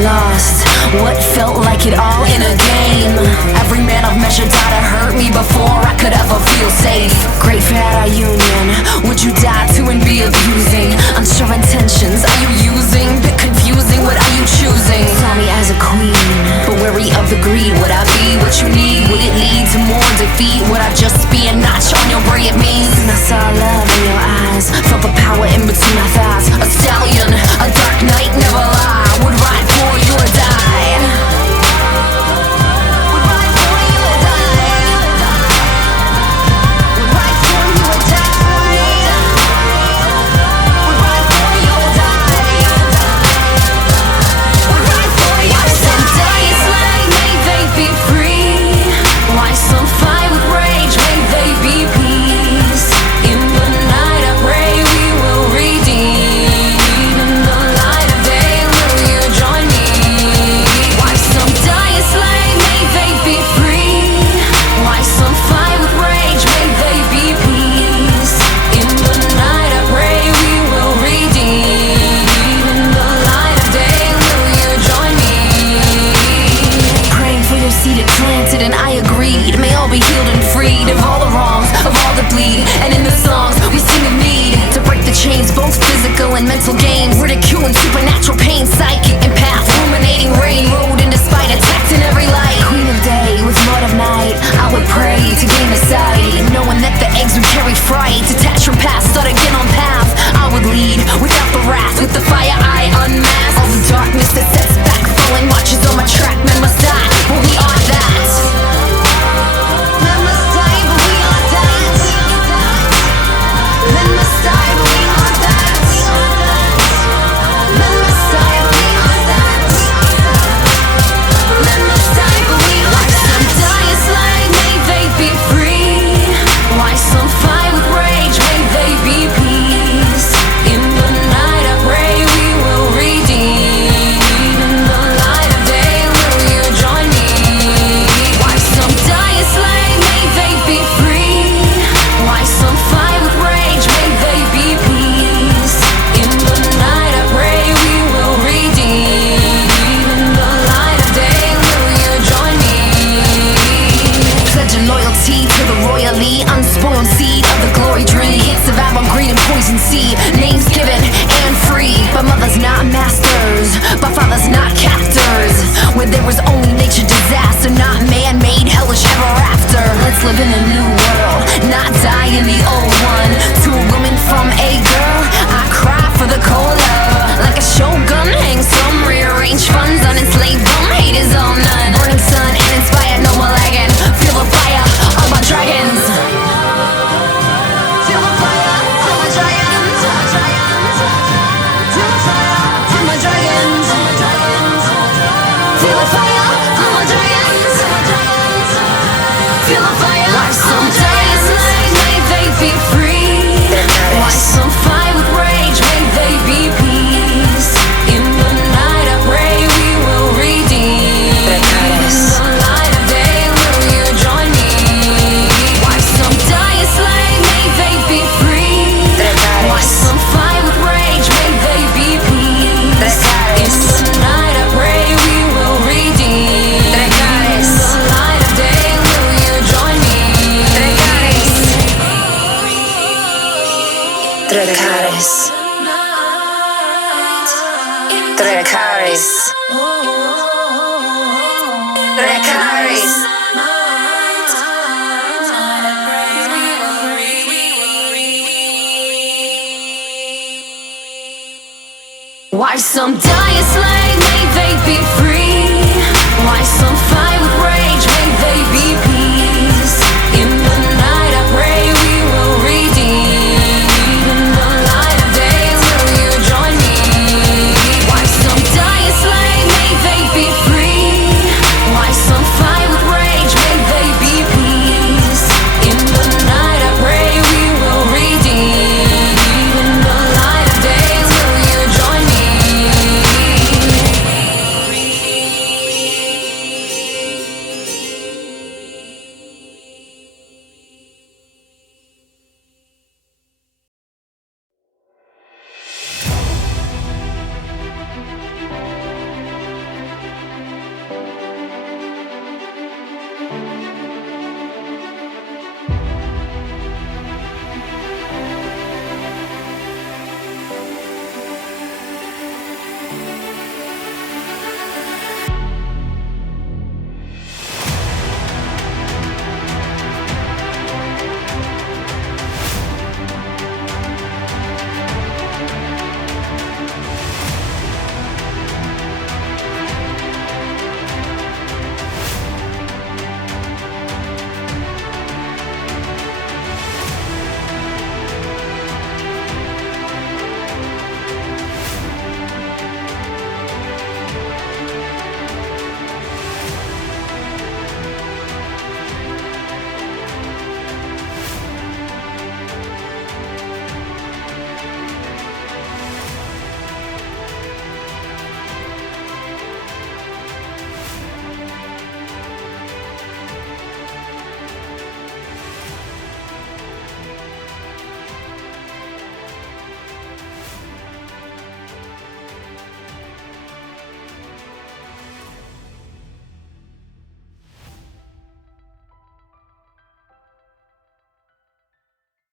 lost what felt like it all in a game. Every man I've measured died to hurt me before I could ever feel safe. Grateful at our union. Would you die to and be abusing? Unsure intentions, are you using? Bit confusing, what are you choosing? Saw me as a queen, but wary of the greed. Would I be what you need? Would it lead to more defeat? Would I just be a notch on your brave means? And I saw love in your eyes, felt the power in between our thighs. A stallion, a dark knight, never lie. Would ride for you or die. Would ride for you or die. Would ride for you or die. Would ride for you or die. Would ride for you or die. Some days like may they be free. Why some fight with rage, may they be peace. In the night I pray we will redeem. In the light of day will you join me? Why some die a slave, may they be free. Why some fight with rage, may they be peace. In the night I pray we will redeem. In the light of day will you join me? Praying for your seed it planted and I agreed. May all be healed and freed of all the wrongs, of all the bleed. And in the songs we sing of need to break the chains, both physical and mental games. Ridicule and supernatural pain, psychic empath, ruminating rain, road in despite, attacked in every light. Queen of day with lord of night, I would pray to gain the sight, knowing that the eggs would carry fright. Detach from past, start again on path. I would lead without the wrath, with the fire I unmask. All the darkness that sets back, falling watches on my track. Men must die, but we are that. Men must die, but we are that. Men must die, but we are that. Men must die, but we are that. Men must die, but we are that. Some die a slave, may they be free. Why some fight with rage, may they be peace. In the night I pray we will redeem. In the light of day will you join me? Why some die a slave, may they be free. Why some fight with rage, may they be peace. In the night I pray we will redeem. In the light of day will you join me? Pledging loyalty to the royally unspoiled seed of the glory dream. Can't survive on green and poison seed. Names given and free, but mothers not masters, but fathers not captors. Where there was only nature disaster, not man-made hellish ever after. Let's live in a new world, not die in the old one. To a woman from a girl, I cry for the cold love. Like a shogun, hang some rearrange funds on enslaved them, haters all none. Burning sun and inspired, no more lagging. Feel the fire of my dragons. Feel the fire of my dragons. Feel the fire of my dragons. Feel the fire of my dragons. Feel the fire. Why some die a slave, may they be free. Why some fight with rage, may they be peace. In the night I pray we will redeem. In the light of day will you join me? Why some die a slave, may they be free. Why some fight with rage, may they be peace. In the night I pray we will redeem. In the light of day will you join me? Trecares. Trecares. Trecares. Why some die a slave, may they be free. Why some fight with rage, may they be peace.